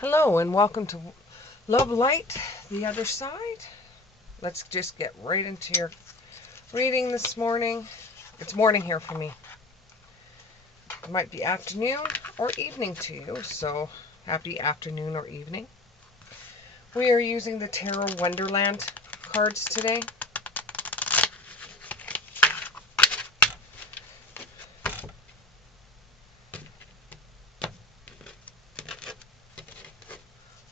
Hello and welcome to Love Light, the other side. Let's just get right into your reading this morning. It's morning here for me. It might be afternoon or evening to you, so happy afternoon or evening. We are using the Tarot Wonderland cards today.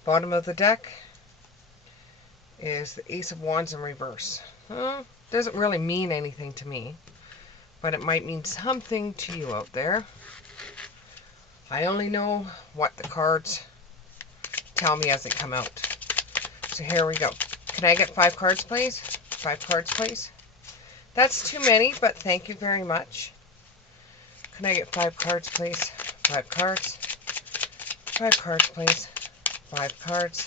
Bottom of the deck is the Ace of Wands in reverse. Doesn't really mean anything to me, but it might mean something to you out there. I only know what the cards tell me as they come out. So here we go. Can I get 5 cards, please? 5 cards, please. That's too many, but thank you very much. Can I get 5 cards, please? 5 cards. 5 cards, please. 5 cards.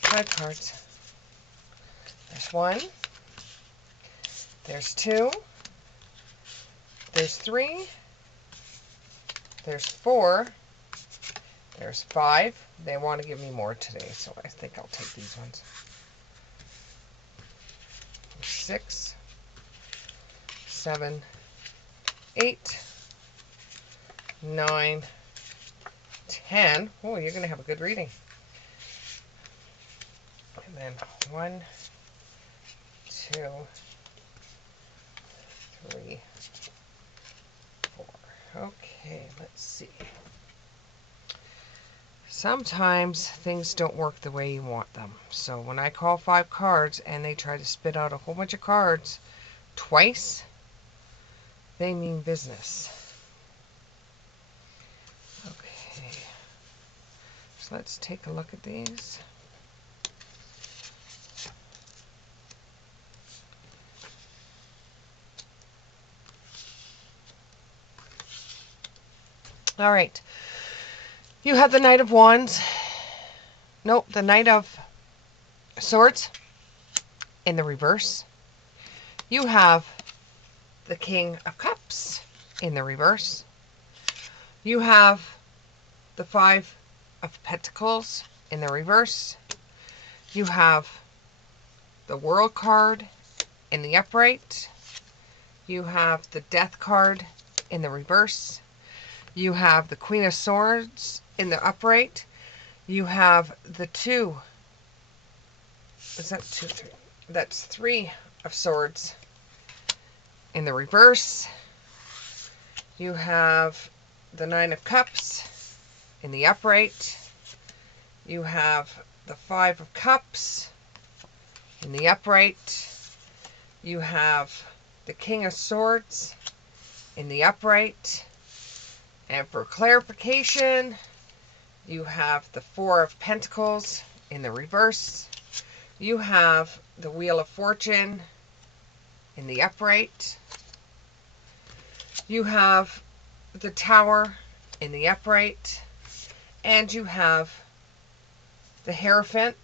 5 cards. There's 1. There's 2. There's 3. There's 4. There's 5. They want to give me more today, so I think I'll take these ones. 6, 7, 8, 9, 10. Oh, you're going to have a good reading. And then 1, 2, 3, 4. Okay, let's see. Sometimes things don't work the way you want them. So when I call 5 cards and they try to spit out a whole bunch of cards twice, they mean business. Okay, so let's take a look at these. All right, you have the Knight of Wands. Nope, the Knight of Swords in the reverse. You have the King of Cups in the reverse. You have the 5 of Pentacles in the reverse. You have the World card in the upright. You have the Death card in the reverse. You have the Queen of Swords in the upright. You have the 2. Is that 2, 3? That's 3 of Swords in the reverse. You have the 9 of Cups in the upright. You have the 5 of Cups in the upright. You have the King of Swords in the upright. And for clarification, you have the 4 of Pentacles in the reverse. You have the Wheel of Fortune in the upright. You have the Tower in the upright. And you have the Hierophant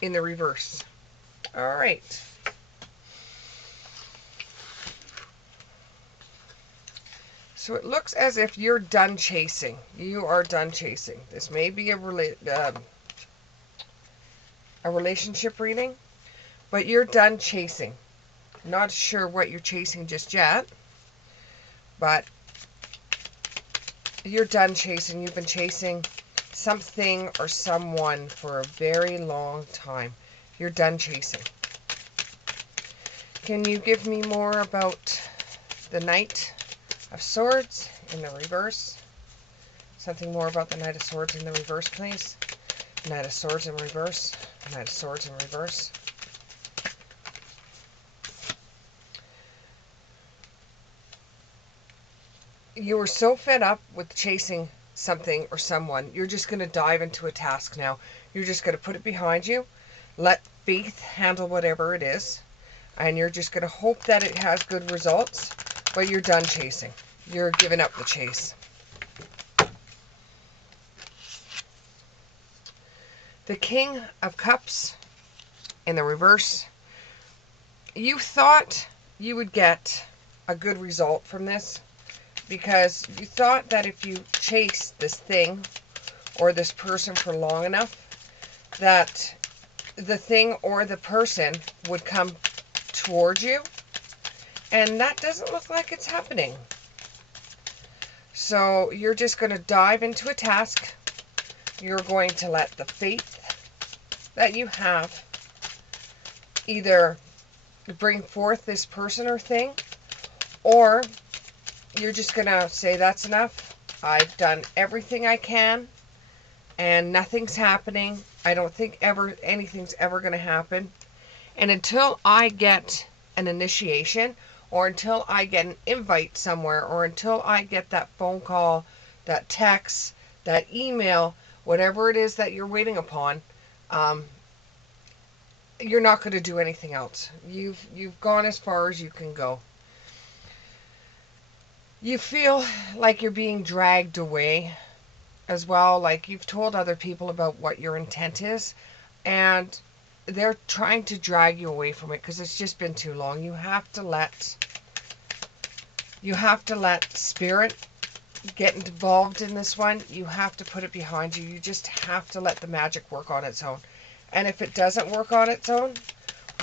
in the reverse. All right. So it looks as if you're done chasing. You are done chasing. This may be a relationship reading, but you're done chasing. Not sure what you're chasing just yet, but you're done chasing. You've been chasing something or someone for a very long time. You're done chasing. Can you give me more about the Knight of Swords in the reverse? Something more about the Knight of Swords in the reverse, please. Knight of Swords in reverse. Knight of Swords in reverse. You were so fed up with chasing something or someone, you're just going to dive into a task now. You're just going to put it behind you, let faith handle whatever it is, and you're just going to hope that it has good results, but you're done chasing. You're giving up the chase. The King of Cups in the reverse. You thought you would get a good result from this, because you thought that if you chased this thing or this person for long enough that the thing or the person would come towards you. And that doesn't look like it's happening. So you're just going to dive into a task. You're going to let the faith that you have either bring forth this person or thing, or you're just going to say, that's enough. I've done everything I can and nothing's happening. I don't think anything's ever going to happen. And until I get an initiation, or until I get an invite somewhere, or until I get that phone call, that text, that email, whatever it is that you're waiting upon, you're not going to do anything else. You've gone as far as you can go. You feel like you're being dragged away as well, like you've told other people about what your intent is, and they're trying to drag you away from it because it's just been too long. You have to let spirit get involved in this one. You have to put it behind you. You just have to let the magic work on its own. And if it doesn't work on its own,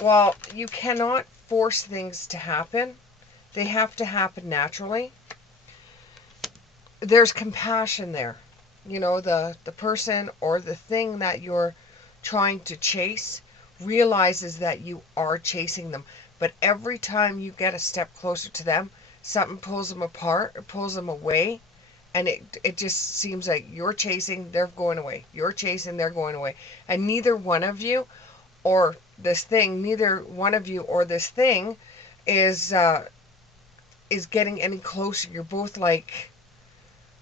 well, you cannot force things to happen. They have to happen naturally. There's compassion there. You know, the person or the thing that you're trying to chase realizes that you are chasing them. But every time you get a step closer to them, something pulls them apart, or pulls them away. And it just seems like you're chasing, they're going away. You're chasing, they're going away. And neither one of you or this thing is getting any closer. You're both like,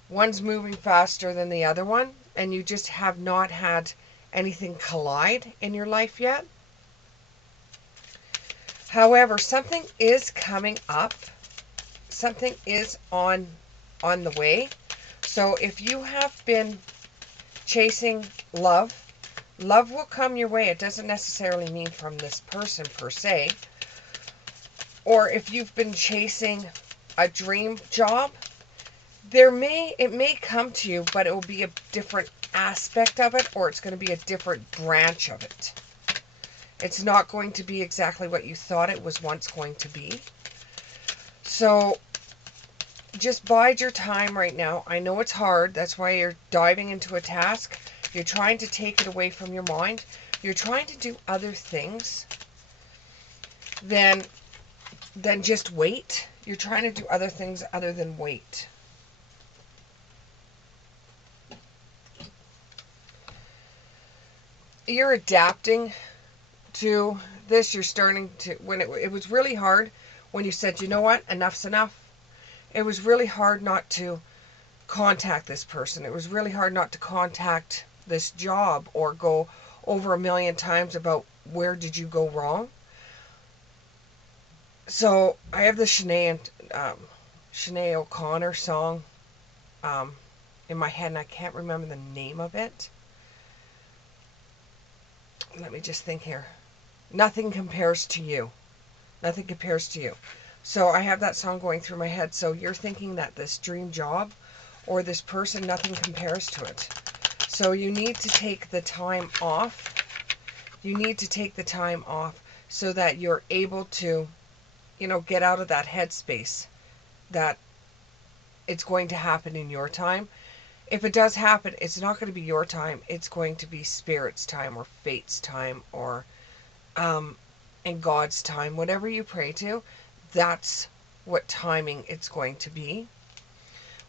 one's moving faster than the other one, and you just have not had anything collide in your life yet. However, something is coming up. Something is on the way. So if you have been chasing love will come your way. It doesn't necessarily mean from this person per se. Or if you've been chasing a dream job, it may come to you, but it will be a different aspect of it, or it's going to be a different branch of it. It's not going to be exactly what you thought it was once going to be. So just bide your time right now. I know it's hard. That's why you're diving into a task. You're trying to take it away from your mind. You're trying to do other things than just wait. You're trying to do other things other than wait. You're adapting to this. You're starting to, when it was really hard when you said, you know what, enough's enough. It was really hard not to contact this person. It was really hard not to contact this job or go over a million times about where did you go wrong. So I have the Sinead O'Connor song in my head, and I can't remember the name of it. Let me just think here. Nothing compares to you. Nothing compares to you. So I have that song going through my head. So you're thinking that this dream job or this person, nothing compares to it. So you need to take the time off. You need to take the time off so that you're able to, get out of that headspace that it's going to happen in your time. If it does happen, it's not going to be your time. It's going to be Spirit's time or Fate's time or in God's time. Whatever you pray to, that's what timing it's going to be.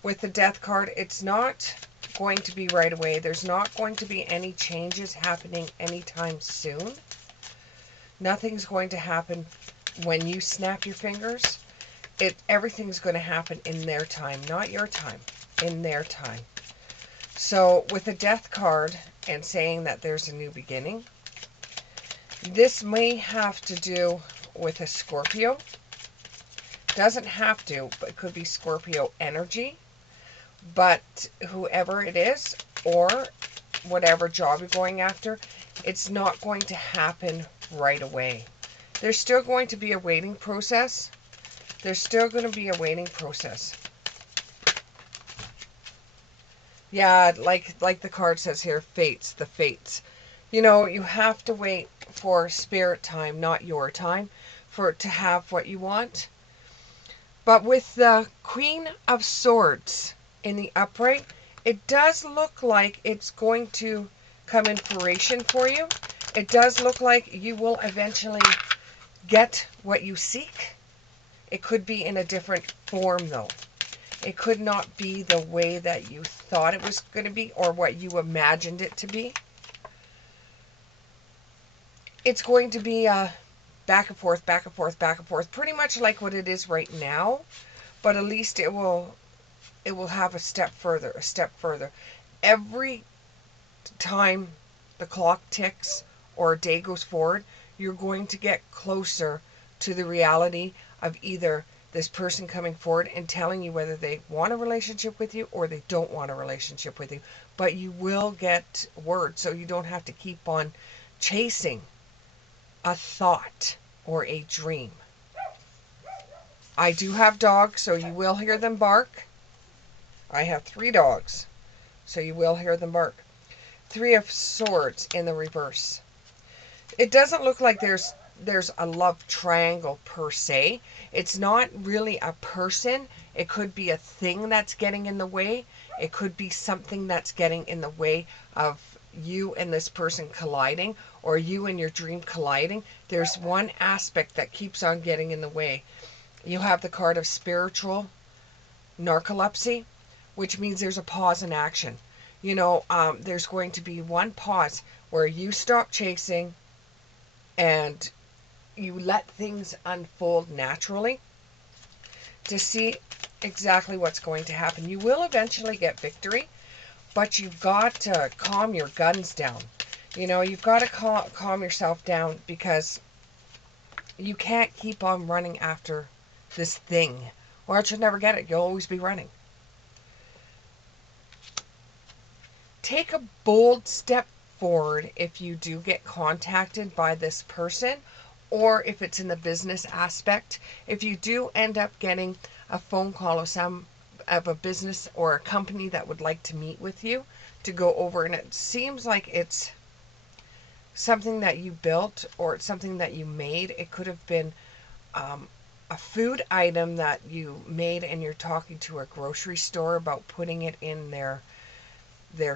With the Death card, it's not going to be right away. There's not going to be any changes happening anytime soon. Nothing's going to happen when you snap your fingers. Everything's going to happen in their time, not your time, in their time. So with the Death card and saying that there's a new beginning, this may have to do with a Scorpio. Doesn't have to, but it could be Scorpio energy. But whoever it is, or whatever job you're going after, it's not going to happen right away. There's still going to be a waiting process. There's still going to be a waiting process. Yeah, like the card says here, fates, the fates. You know, you have to wait for spirit time, not your time, for to have what you want. But with the Queen of Swords in the upright, it does look like it's going to come in fruition for you. It does look like you will eventually get what you seek. It could be in a different form, though. It could not be the way that you thought it was going to be or what you imagined it to be. It's going to be back and forth, back and forth, back and forth, pretty much like what it is right now, but at least it will have a step further, a step further. Every time the clock ticks or a day goes forward, you're going to get closer to the reality of either this person coming forward and telling you whether they want a relationship with you or they don't want a relationship with you. But you will get word, so you don't have to keep on chasing a thought or a dream. I do have dogs, so you will hear them bark. I have 3 dogs, so you will hear them bark. 3 of Swords in the reverse. It doesn't look like there's a love triangle per se. It's not really a person. It could be a thing that's getting in the way. It could be something that's getting in the way of you and this person colliding, or you and your dream colliding. There's one aspect that keeps on getting in the way. You have the card of spiritual narcolepsy, which means there's a pause in action. You know, there's going to be one pause where you stop chasing and you let things unfold naturally to see exactly what's going to happen. You will eventually get victory, but you've got to calm your guns down. You know, you've got to calm yourself down, because you can't keep on running after this thing, or else you'll never get it. You'll always be running. Take a bold step forward if you do get contacted by this person, or if it's in the business aspect. If you do end up getting a phone call of a business or a company that would like to meet with you to go over, and it seems like it's something that you built or it's something that you made. It could have been a food item that you made, and you're talking to a grocery store about putting it in their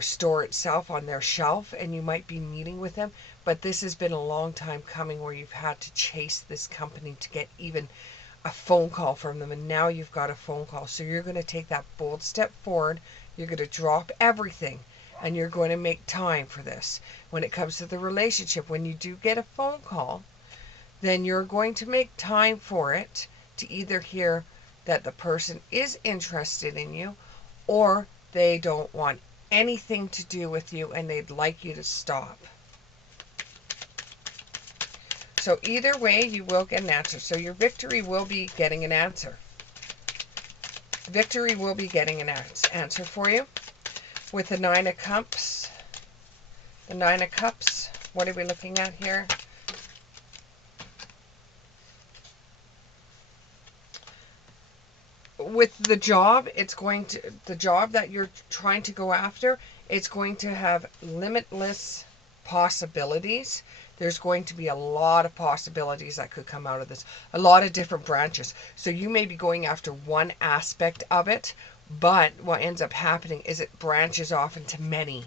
store itself on their shelf, and you might be meeting with them. But this has been a long time coming, where you've had to chase this company to get even a phone call from them, and now you've got a phone call. So you're going to take that bold step forward. You're going to drop everything, and you're going to make time for this. When it comes to the relationship, when you do get a phone call, then you're going to make time for it, to either hear that the person is interested in you, or they don't want anything to do with you and they'd like you to stop. So either way, you will get an answer. So your victory will be getting an answer. Victory will be getting an answer for you. With the 9 of Cups. The 9 of Cups. What are we looking at here? With the job, the job that you're trying to go after, it's going to have limitless possibilities. There's going to be a lot of possibilities that could come out of this, a lot of different branches. So you may be going after one aspect of it, but what ends up happening is it branches off into many.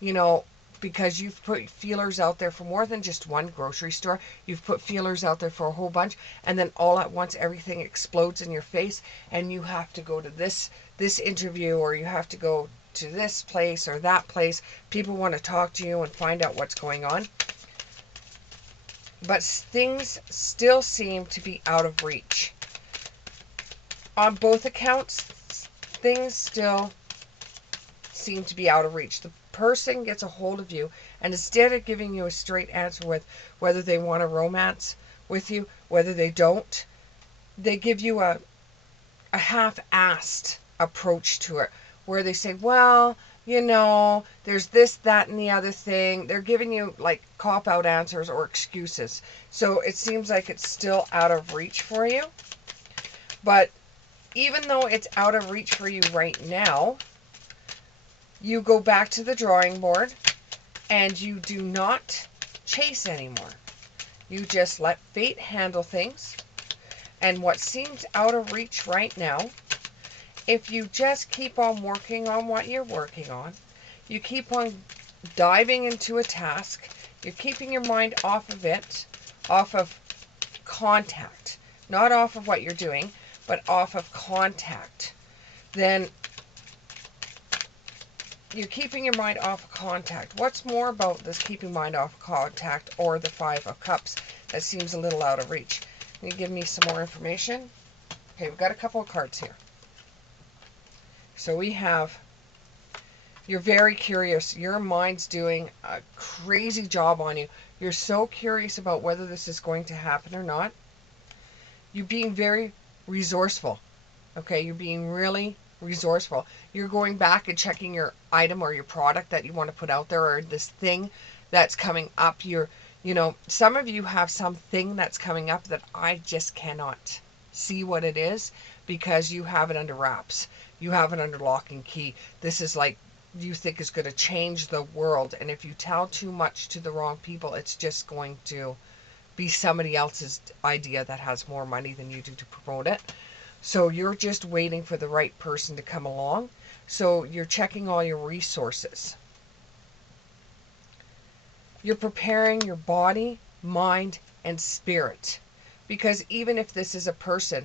You know, because you've put feelers out there for more than just one grocery store. You've put feelers out there for a whole bunch, and then all at once everything explodes in your face, and you have to go to this interview, or you have to go to this place or that place. People want to talk to you and find out what's going on. But things still seem to be out of reach. On both accounts, things still seem to be out of reach. The person gets a hold of you, and instead of giving you a straight answer with whether they want a romance with you, whether they don't, they give you a half-assed approach to it, where they say, well, you know, there's this, that, and the other thing. They're giving you like cop-out answers or excuses. So it seems like it's still out of reach for you. But even though it's out of reach for you right now, You go back to the drawing board and you do not chase anymore. You just let fate handle things. And what seems out of reach right now, if you just keep on working on what you're working on, you keep on diving into a task, you're keeping your mind off of it, off of contact, not off of what you're doing, but off of contact, then you're keeping your mind off of contact. What's more about this keeping mind off of contact or the Five of Cups that seems a little out of reach? Can you give me some more information? Okay, we've got a couple of cards here. So we have, you're very curious. Your mind's doing a crazy job on you. You're so curious about whether this is going to happen or not. You're being very resourceful. Okay, you're being really resourceful. You're going back and checking your item or your product that you want to put out there, or this thing that's coming up. Some of you have something that's coming up that I just cannot see what it is because you have it under wraps. You have it under lock and key. This is like you think is going to change the world. And if you tell too much to the wrong people, it's just going to be somebody else's idea that has more money than you do to promote it. So you're just waiting for the right person to come along. So you're checking all your resources. You're preparing your body, mind, and spirit. Because even if this is a person,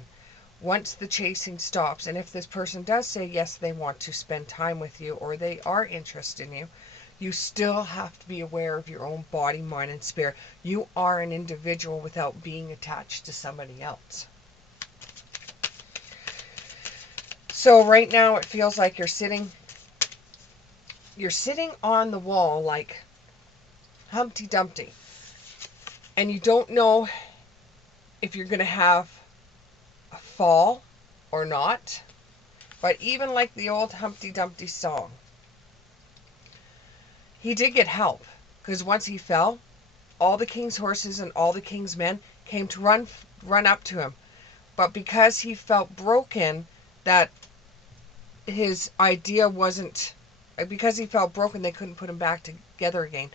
once the chasing stops, and if this person does say yes, they want to spend time with you, or they are interested in you, you still have to be aware of your own body, mind, and spirit. You are an individual without being attached to somebody else. So right now it feels like you're sitting on the wall like Humpty Dumpty. And you don't know if you're going to have a fall or not. But even like the old Humpty Dumpty song, he did get help. Because once he fell, all the king's horses and all the king's men came to run up to him. But because he felt broken, that his idea wasn't, because he felt broken, they couldn't put him back together again.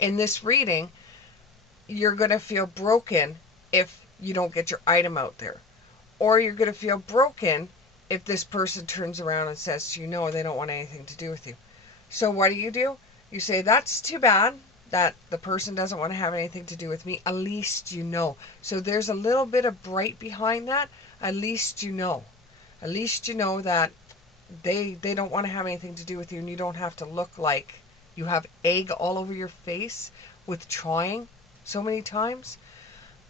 In this reading, you're going to feel broken if you don't get your item out there. Or you're going to feel broken if this person turns around and says to you, no, they don't want anything to do with you. So what do? You say, that's too bad that the person doesn't want to have anything to do with me. At least you know. So there's a little bit of bright behind that. At least you know. At least you know that they don't want to have anything to do with you, and you don't have to look like you have egg all over your face with trying so many times.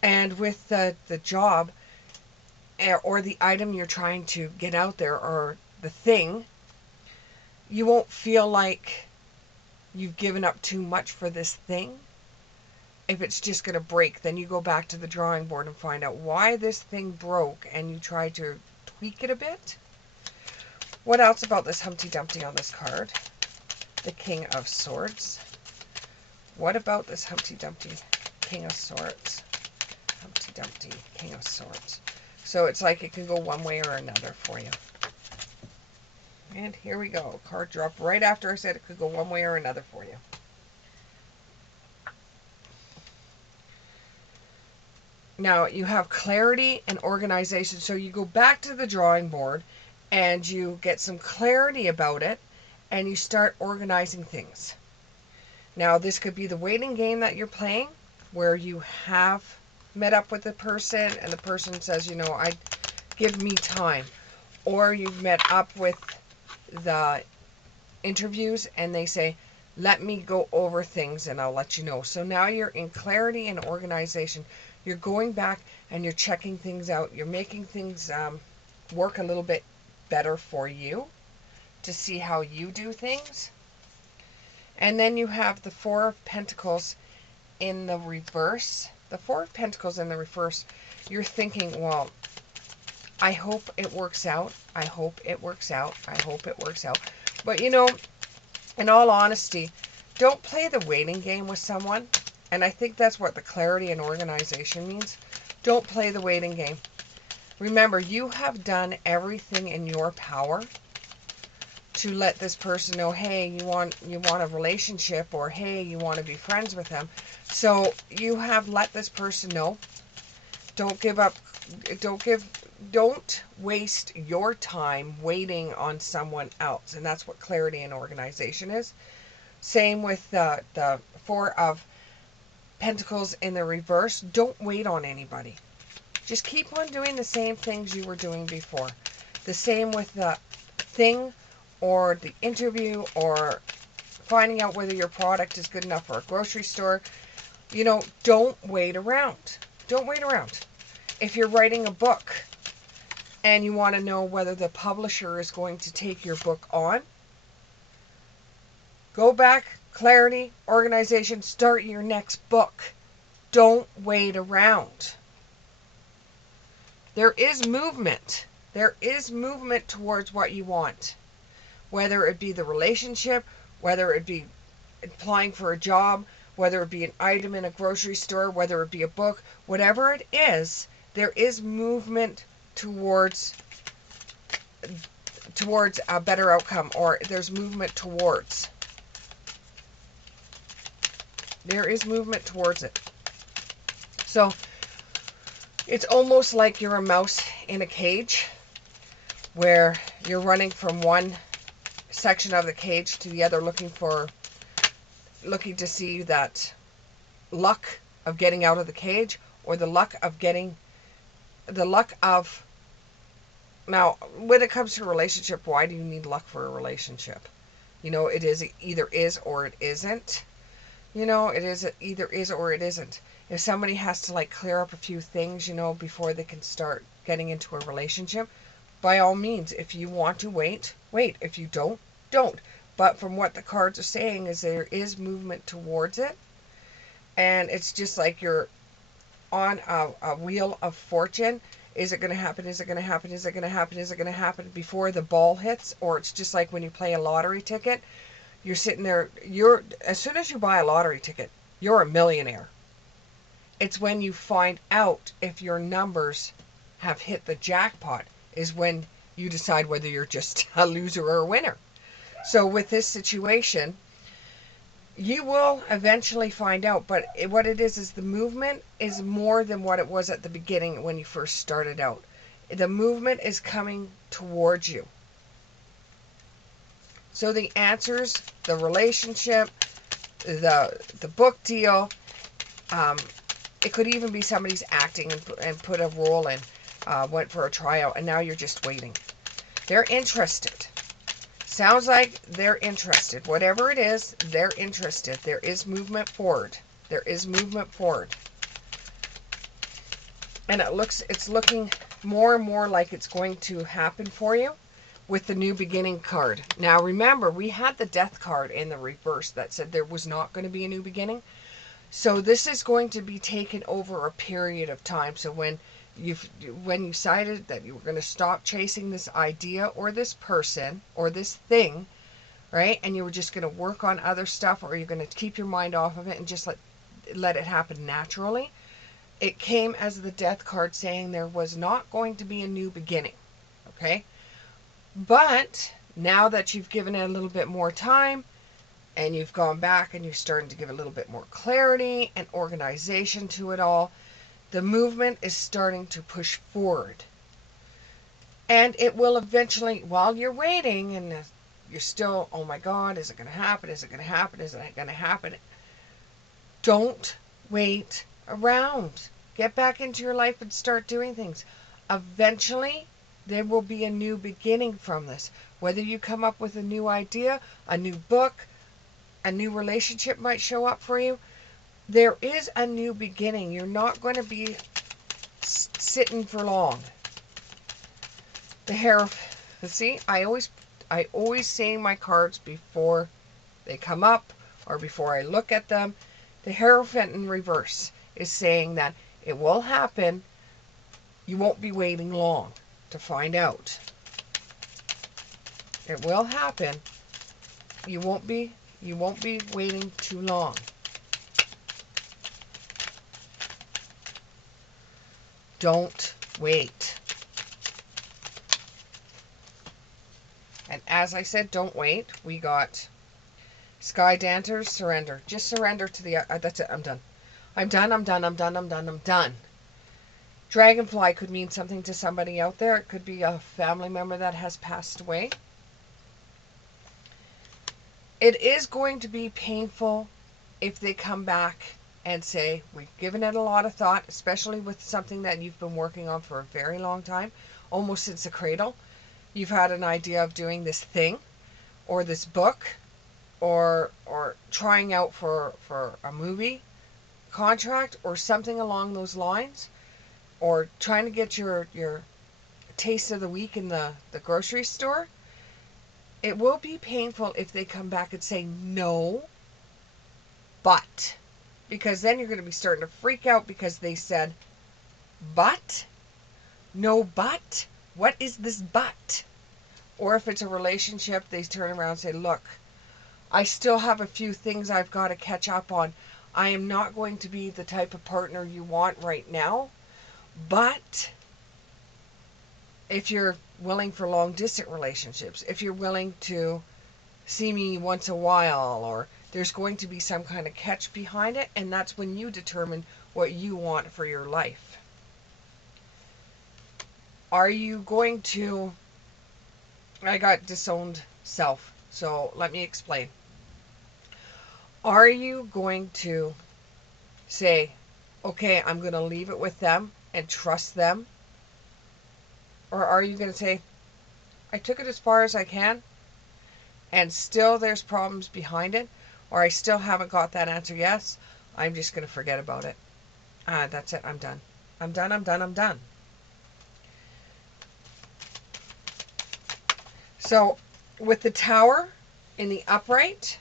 And with the job or the item you're trying to get out there, or the thing, you won't feel like you've given up too much for this thing. If it's just going to break, then you go back to the drawing board and find out why this thing broke, and you try to tweak it a bit. What else about this Humpty Dumpty on this card? The King of Swords. What about this Humpty Dumpty King of Swords? Humpty Dumpty King of Swords. So it's like it can go one way or another for you. And here we go. Card dropped right after I said it could go one way or another for you. Now you have clarity and organization. So you go back to the drawing board and you get some clarity about it and you start organizing things. Now this could be the waiting game that you're playing, where you have met up with the person and the person says, give me time. Or you've met up with the interviews and they say, let me go over things and I'll let you know. So now you're in clarity and organization. You're going back and you're checking things out. You're making things work a little bit better for you to see how you do things. And then you have the Four of Pentacles in the reverse. The Four of Pentacles in the reverse, you're thinking, well, I hope it works out. I hope it works out. I hope it works out. But in all honesty, don't play the waiting game with someone. And I think that's what the clarity and organization means. Don't play the waiting game. Remember, you have done everything in your power to let this person know, hey, you want a relationship, or hey, you want to be friends with them. So you have let this person know. Don't give up. Don't waste your time waiting on someone else. And that's what clarity and organization is. Same with the Four of Pentacles in the reverse. Don't wait on anybody. Just keep on doing the same things you were doing before. The same with the thing or the interview or finding out whether your product is good enough for a grocery store. You know, don't wait around. Don't wait around. If you're writing a book and you want to know whether the publisher is going to take your book on, go back, clarity, organization, start your next book. Don't wait around. There is movement. There is movement towards what you want. Whether it be the relationship, whether it be applying for a job, whether it be an item in a grocery store, whether it be a book, whatever it is, there is movement towards a better outcome, or there's movement towards. There is movement towards it. So it's almost like you're a mouse in a cage where you're running from one section of the cage to the other, looking to see that luck of getting out of the cage, or the luck of now, when it comes to a relationship, why do you need luck for a relationship? You know, it is either is or it isn't. You know, it is either is or it isn't. If somebody has to like clear up a few things, you know, before they can start getting into a relationship, by all means, if you want to wait, wait. If you don't, don't. But from what the cards are saying is there is movement towards it. And it's just like you're on a wheel of fortune. Is it going to happen? Is it going to happen? Is it going to happen? Is it going to happen before the ball hits? Or it's just like when you play a lottery ticket. You're sitting there, as soon as you buy a lottery ticket, you're a millionaire. It's when you find out if your numbers have hit the jackpot is when you decide whether you're just a loser or a winner. So with this situation, you will eventually find out, but what it is the movement is more than what it was at the beginning when you first started out. The movement is coming towards you. So the answers, the relationship, the book deal, it could even be somebody's acting and put a role in, went for a tryout, and now you're just waiting. They're interested. Sounds like they're interested. Whatever it is, they're interested. There is movement forward. There is movement forward. And it's looking more and more like it's going to happen for you with the new beginning card. Now remember, we had the death card in the reverse that said there was not going to be a new beginning. So this is going to be taken over a period of time. So when you decided that you were going to stop chasing this idea or this person or this thing, right? And you were just going to work on other stuff, or you're going to keep your mind off of it and just let it happen naturally. It came as the death card saying there was not going to be a new beginning. Okay? But now that you've given it a little bit more time and you've gone back and you're starting to give a little bit more clarity and organization to it all, the movement is starting to push forward. And it will eventually, while you're waiting and you're still, oh my God, is it going to happen? Is it going to happen? Is it going to happen? Don't wait around. Get back into your life and start doing things. Eventually, there will be a new beginning from this. Whether you come up with a new idea, a new book, a new relationship might show up for you. There is a new beginning. You're not going to be sitting for long. The Hierophant. See, I always say my cards before they come up or before I look at them. The Hierophant in reverse is saying that it will happen. You won't be waiting long to find out. It will happen. You won't be waiting too long. Don't wait. And as I said, don't wait. We got Sky Dancers, surrender. Just surrender to the... that's it. I'm done. I'm done. I'm done. I'm done. I'm done. I'm done. Dragonfly could mean something to somebody out there. It could be a family member that has passed away. It is going to be painful if they come back and say, we've given it a lot of thought, especially with something that you've been working on for a very long time, almost since the cradle. You've had an idea of doing this thing or this book or trying out for a movie contract or something along those lines, or trying to get your taste of the week in the grocery store. It will be painful if they come back and say no, but, because then you're going to be starting to freak out because they said, but, no, but, what is this but? Or if it's a relationship, they turn around and say, look, I still have a few things I've got to catch up on. I am not going to be the type of partner you want right now, but if you're willing for long distance relationships, if you're willing to see me once a while, or there's going to be some kind of catch behind it, and that's when you determine what you want for your life. Are you going to... I got disowned self, so let me explain. Are you going to say, okay, I'm going to leave it with them and trust them? Or are you going to say, I took it as far as I can, and still there's problems behind it, or I still haven't got that answer, yes, I'm just going to forget about it. That's it, I'm done. I'm done, I'm done, I'm done. So, with the Tower in the upright,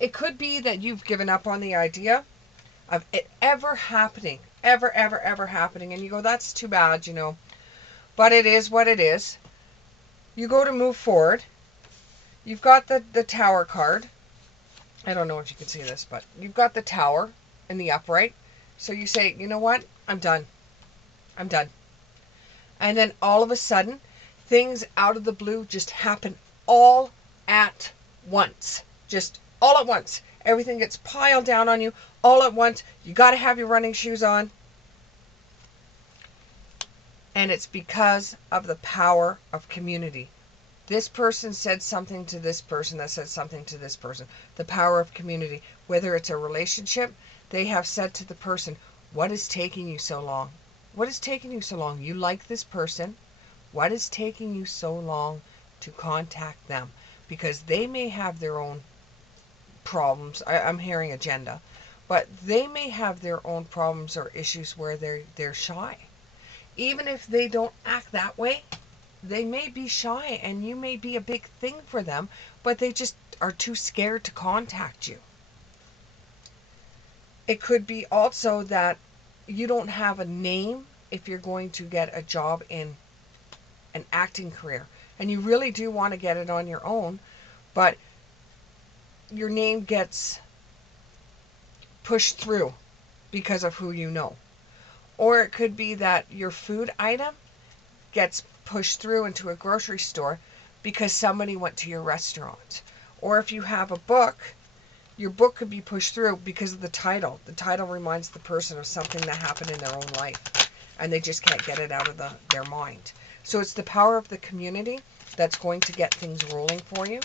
it could be that you've given up on the idea of it ever happening, ever happening, and you go, that's too bad, but it is what it is. You go to move forward. You've got the Tower card. I don't know if you can see this, but you've got the Tower in the upright. So you say, you know what? I'm done. I'm done. And then all of a sudden, things out of the blue just happen all at once. Just all at once. Everything gets piled down on you all at once. You got to have your running shoes on. And it's because of the power of community. This person said something to this person that said something to this person. The power of community. Whether it's a relationship, they have said to the person, what is taking you so long? What is taking you so long? You like this person. What is taking you so long to contact them? Because they may have their own problems. I'm hearing agenda. But they may have their own problems or issues where they're shy. Even if they don't act that way, they may be shy and you may be a big thing for them, but they just are too scared to contact you. It could be also that you don't have a name if you're going to get a job in an acting career, and you really do want to get it on your own, but your name gets pushed through because of who you know. Or it could be that your food item gets pushed through into a grocery store because somebody went to your restaurant. Or if you have a book, your book could be pushed through because of the title. The title reminds the person of something that happened in their own life, and they just can't get it out of their mind. So it's the power of the community that's going to get things rolling for you.